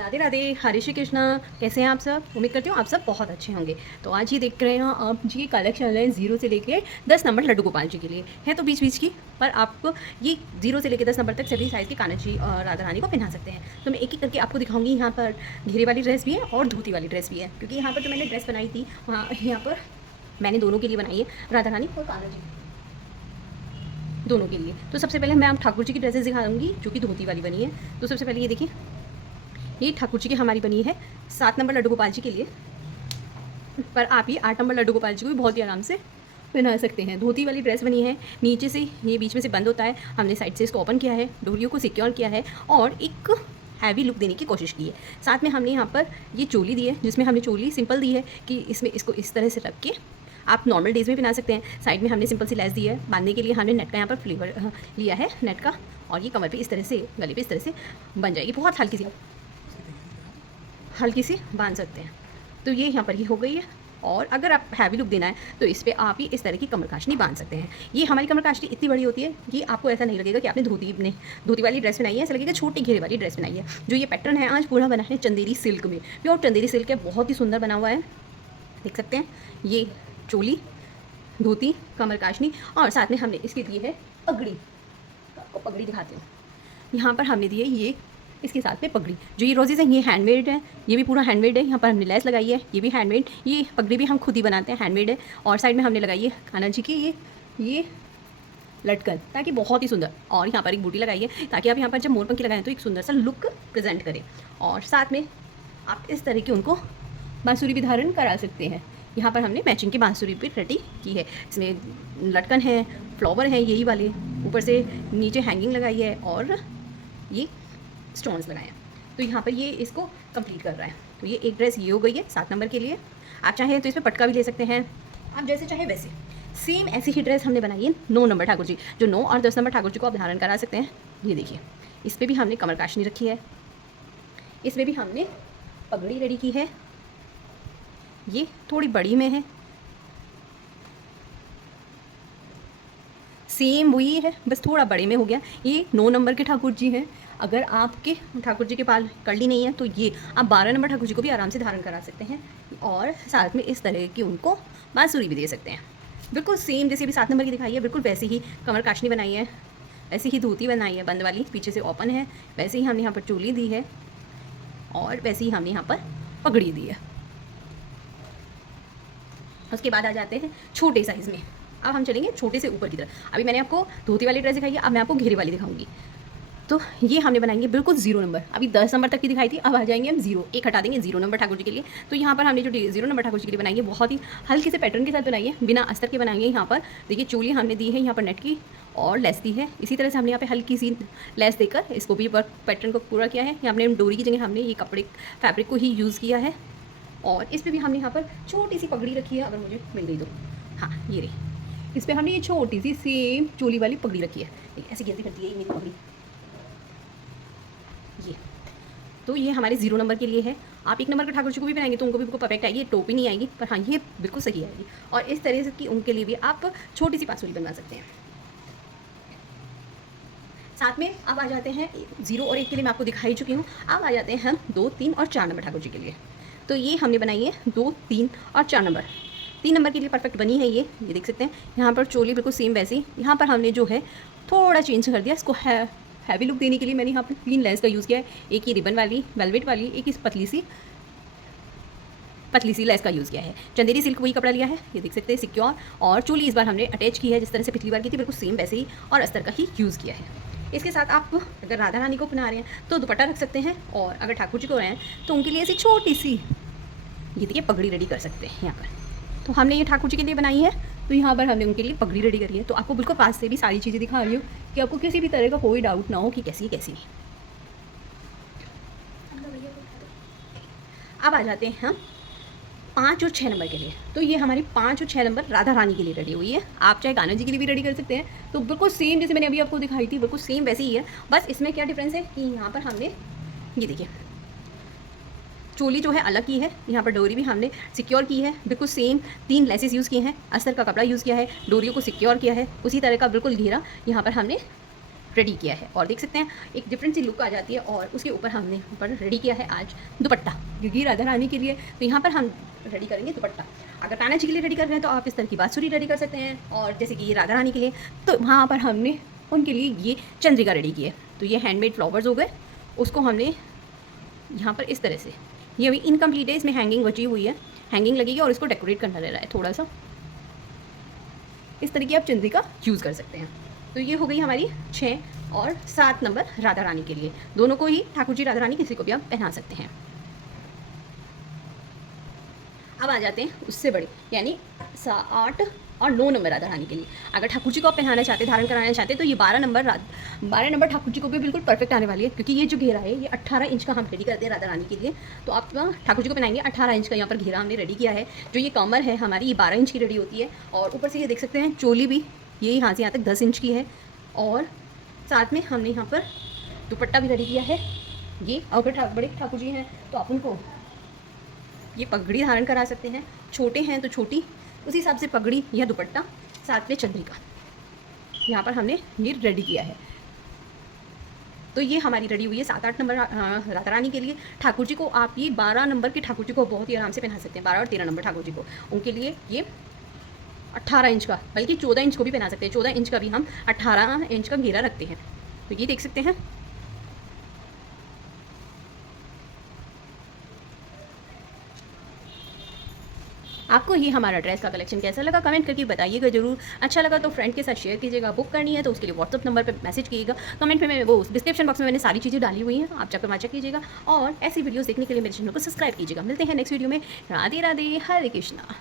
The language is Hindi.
राधे राधे, हरे श्री कृष्णा। कैसे हैं आप सब? उम्मीद करती हूँ आप सब बहुत अच्छे होंगे। तो आज ये देख रहे हैं आप जी, कलेक्शन है 0 से लेके 10 नंबर लड्डू गोपाल जी के लिए है, तो बीच बीच की पर आपको ये 0 से लेके 10 नंबर तक सभी साइज़ के कान्हा जी और राधा रानी को पहना सकते हैं। तो मैं एक एक करके आपको दिखाऊंगी। यहाँ पर घेरे वाली ड्रेस भी है और धोती वाली ड्रेस भी है, क्योंकि यहाँ पर जो मैंने ड्रेस बनाई थी वहाँ यहाँ पर मैंने दोनों के लिए बनाई है, राधा रानी और कान्हा जी दोनों के लिए। तो सबसे पहले मैं आप ठाकुर जी की ड्रेसेस दिखाऊंगी जो कि धोती वाली बनी है। तो सबसे पहले ये देखिए, ये ठाकुर जी की हमारी बनी है 7 नंबर लड्डू गोपाल जी के लिए, पर आप ये 8 नंबर लड्डू गोपाल जी को भी बहुत ही आराम से पहना सकते हैं। धोती वाली ड्रेस बनी है, नीचे से ये बीच में से बंद होता है, हमने साइड से इसको ओपन किया है, डोरियों को सिक्योर किया है और एक हैवी लुक देने की कोशिश की है। साथ में हमने यहाँ पर ये चोली दी है, जिसमें हमने चोली सिंपल दी है कि इसमें इसको इस तरह से रख के आप नॉर्मल डेज में पहना सकते हैं। साइड में हमने सिंपल सी लेस दी है, बांधने के लिए हमने नेट का यहाँ पर फ्लेवर लिया है नेट का, और ये कमर पे इस तरह से, गले पे इस तरह से बन जाएगी, बहुत हल्की सी बांध सकते हैं। तो ये यहाँ पर ही हो गई है। और अगर आप हैवी लुक देना है तो इस पर आप ही इस तरह की कमर काशनी बांध सकते हैं। ये हमारी कमर काशनी इतनी बड़ी होती है कि आपको ऐसा नहीं लगेगा कि आपने धोती वाली ड्रेस बनाई है, ऐसा लगेगा छोटी घेरे वाली ड्रेस बनाई है। जो ये पैटर्न है आज पूरा बना है चंदेरी सिल्क में, प्योर चंदेरी सिल्क है, बहुत ही सुंदर बना हुआ है, देख सकते हैं। ये चोली, धोती, कमर काशनी और साथ में हमने इसकी दी है पगड़ी। आपको पगड़ी दिखाते हैं, यहाँ पर हमने दी है ये इसके साथ में पगड़ी। जो ये रोजेज़ हैं ये हैंडमेड है, ये भी पूरा हैंडमेड है। यहाँ पर हमने लेस लगाई है, ये भी हैंडमेड। ये पगड़ी भी हम खुद ही बनाते हैं, हैंडमेड है। और साइड में हमने लगाई है कान्हा जी की ये लटकन, ताकि बहुत ही सुंदर। और यहाँ पर एक बूटी लगाई है ताकि आप यहाँ पर जब मोरपंखी लगाएं तो एक सुंदर सा लुक प्रेजेंट करें। और साथ में आप इस तरह की उनको बांसुरी भी धारण करा सकते हैं। यहाँ पर हमने मैचिंग की बांसुरी भी रेडी की है, इसमें लटकन है, फ्लावर है यही वाले, ऊपर से नीचे हैंगिंग लगाई है और ये स्टोन्स लगाए हैं। तो यहाँ पर ये इसको कंप्लीट कर रहा है। तो ये एक ड्रेस ये हो गई है 7 नंबर के लिए। आप चाहें तो इसमें पटका भी ले सकते हैं, आप जैसे चाहें वैसे। सेम ऐसी ही ड्रेस हमने बनाई है 9 नंबर ठाकुर जी, जो 9 और 10 नंबर ठाकुर जी को आप धारण करा सकते हैं। ये देखिए, इस पर भी हमने कमर काशनी रखी है, इसमें भी हमने पगड़ी रेडी की है। ये थोड़ी बड़ी में है, सेम वही है, बस थोड़ा बड़े में हो गया। ये 9 नंबर के ठाकुर जी हैं। अगर आपके ठाकुर जी के बाल कर्ली नहीं है तो ये आप 12 नंबर ठाकुर जी को भी आराम से धारण करा सकते हैं, और साथ में इस तरह की उनको बांसुरी भी दे सकते हैं। बिल्कुल सेम जैसे अभी 7 नंबर की दिखाई है, बिल्कुल वैसे ही कमर काशनी बनाई है, वैसे ही धोती बनाई है बंद वाली, पीछे से ओपन है, वैसे ही हमने यहाँ पर चोली दी है और वैसे ही हमने यहाँ पर पगड़ी दी है। उसके बाद आ जाते हैं छोटे साइज़ में। अब हम चलेंगे छोटे से ऊपर की तरफ। अभी मैंने आपको धोती वाली ड्रेस दिखाई है, अब मैं आपको घेरे वाली दिखाऊंगी। तो ये हमने बनाएंगे बिल्कुल 0 नंबर। अभी 10 नंबर तक की दिखाई थी, अब आ जाएंगे हम 0, एक हटा देंगे 0 नंबर ठाकुर जी के लिए। तो यहाँ पर हमने जो 0 नंबर ठाकुर जी के लिए बनाई है, बहुत ही हल्के से पैटर्न के साथ बनाई है, बिना अस्तर के बनाएंगे। यहाँ पर देखिए चोली हमने दी है यहाँ पर नेट की और लेस दी है। इसी तरह से हमने यहाँ पे हल्की सी लेस देकर इसको भी वर्क पैटर्न को पूरा किया है। यहाँ हमने डोरी की जगह हमने ये कपड़े फैब्रिक को ही यूज़ किया है, और इस पर भी हमने यहाँ पर छोटी सी पगड़ी रखी है, अगर मुझे मिल गई तो। हाँ ये रही, इस पर हमने ये छोटी सी सेम चोली वाली पगड़ी रखी है, ऐसी कैसी करती है मेरी पगड़ी। ये तो ये हमारे 0 नंबर के लिए है। आप 1 नंबर के ठाकुर जी को भी बनाएंगे तो उनको भी बिल्कुल परफेक्ट आएगी, टोपी नहीं आएगी, पर हाँ ये बिल्कुल सही आएगी। और इस तरह से कि उनके लिए भी आप छोटी सी बांसुरी बनवा सकते हैं। साथ में अब आ जाते हैं 0 और 1 के लिए मैं आपको दिखाई चुकी हूँ। अब आ जाते हैं हम 2, 3 और 4 नंबर ठाकुर जी के लिए। तो ये हमने बनाई है 2, 3 और 4 नंबर। 3 नंबर के लिए परफेक्ट बनी है ये देख सकते हैं। यहाँ पर चोली बिल्कुल सेम वैसी, यहाँ पर हमने जो है थोड़ा चेंज कर दिया, इसको हैवी लुक देने के लिए मैंने यहाँ पर 3 लेस का यूज़ किया है। एक ही रिबन वाली वेलवेट वाली, एक इस पतली सी लेस का यूज़ किया है। चंदेरी सिल्क वही कपड़ा लिया है, ये देख सकते हैं सिक्योर। और चोली इस बार हमने अटैच की है जिस तरह से पिछली बार की थी, बिल्कुल सेम वैसे ही, और अस्तर का ही यूज़ किया है। इसके साथ आप अगर राधा रानी को पहना रहे हैं तो दुपट्टा रख सकते हैं, और अगर ठाकुर जी को रहे हैं तो उनके लिए ऐसी छोटी सी ये देखिए पगड़ी रेडी कर सकते हैं यहाँ पर। तो हमने ये ठाकुर जी के लिए बनाई है, तो यहाँ पर हमने उनके लिए पगड़ी रेडी करी है। तो आपको बिल्कुल पास से भी सारी चीज़ें दिखा रही हूँ कि आपको किसी भी तरह का कोई डाउट ना हो कि कैसी कैसी नहीं। अब आ जाते हैं हम 5 और 6 नंबर के लिए। तो ये हमारी 5 और 6 नंबर राधा रानी के लिए रेडी हुई है। आप चाहे कान्हा जी के लिए भी रेडी कर सकते हैं। तो बिल्कुल सेम जैसे मैंने अभी आपको दिखाई थी, बिल्कुल सेम वैसे ही है। बस इसमें क्या डिफरेंस है कि यहाँ पर हमने ये देखिए चोली जो है अलग की है, यहाँ पर डोरी भी हमने सिक्योर की है, बिल्कुल सेम 3 लेसेस यूज़ किए हैं, अस्तर का कपड़ा यूज़ किया है, डोरियों को सिक्योर किया है, उसी तरह का बिल्कुल घेरा यहाँ पर हमने रेडी किया है। और देख सकते हैं एक डिफरेंट सी लुक आ जाती है। और उसके ऊपर हमने ऊपर रेडी किया है आज दुपट्टा, क्योंकि राधा रानी के लिए तो यहाँ पर हम रेडी करेंगे दुपट्टा। अगर कान्हा जी के लिए रेडी कर रहे हैं तो आप इस तरह की बांसुरी रेडी कर सकते हैं, और जैसे कि ये राधा रानी के लिए तो वहाँ पर हमने उनके लिए ये चंद्रिका रेडी की है। तो ये हैंडमेड फ्लावर्स हो गए, उसको हमने यहाँ पर इस तरह से, ये अभी इनकम्प्लीट है, इसमें हैंगिंग बची हुई है, हैंगिंग लगेगी और इसको डेकोरेट करना रह रहा है थोड़ा सा। इस तरह की आप चंद्रिका यूज़ कर सकते हैं। तो ये हो गई हमारी 6 और 7 नंबर राधा रानी के लिए। दोनों को ही ठाकुर जी राधा रानी किसी को भी आप पहना सकते हैं। अब आ जाते हैं उससे बड़े, यानी 8 और 9 नंबर राधा रानी के लिए। अगर ठाकुर जी को आप पहनाना चाहते हैं, धारण कराना चाहते हैं, तो ये 12 नंबर ठाकुर जी को भी बिल्कुल परफेक्ट आने वाली है, क्योंकि ये जो घेरा है ये 18 इंच का हम रेडी करते हैं राधा रानी के लिए। तो आप ठाकुर जी को पहनाएंगे 18 इंच का यहाँ पर घेरा हमने रेडी किया है। जो ये कमर है हमारी ये 12 इंच की रेडी होती है, और ऊपर से ये देख सकते हैं चोली भी ये यहाँ से यहाँ तक 10 इंच की है। और साथ में हमने यहाँ पर दुपट्टा भी रेडी किया है। ये अगर बड़े ठाकुर जी हैं तो आप उनको ये पगड़ी धारण करा सकते हैं, छोटे हैं तो छोटी, उसी हिसाब से पगड़ी या दुपट्टा, साथ में चंद्रिका यहाँ पर हमने ये रेडी किया है। तो ये हमारी रेडी हुई है 7-8 नंबर राधा रानी के लिए। ठाकुर जी को आप ये 12 नंबर के ठाकुर जी को बहुत ही आराम से पहना सकते हैं। 12 और 13 नंबर ठाकुर जी को, उनके लिए ये 18 इंच का, बल्कि 14 इंच को भी पहना सकते हैं। 14 इंच का भी हम 18 इंच का घेरा रखते हैं। तो ये देख सकते हैं। आपको ये हमारा ड्रेस का कलेक्शन कैसा लगा कमेंट करके बताइएगा जरूर। अच्छा लगा तो फ्रेंड के साथ शेयर कीजिएगा। बुक करनी है तो उसके लिए व्हाट्सअप नंबर पे मैसेज कीजिएगा। कमेंट पे मैं वो डिस्क्रिप्शन बॉक्स में मैंने सारी चीज़ें डाली हुई हैं, आप जाकर वहाँ चेक कीजिएगा। और ऐसी वीडियोस देखने के लिए मेरे चैनल को सब्सक्राइब कीजिएगा। मिलते हैं नेक्स्ट वीडियो में। राधे राधे, हरे कृष्णा।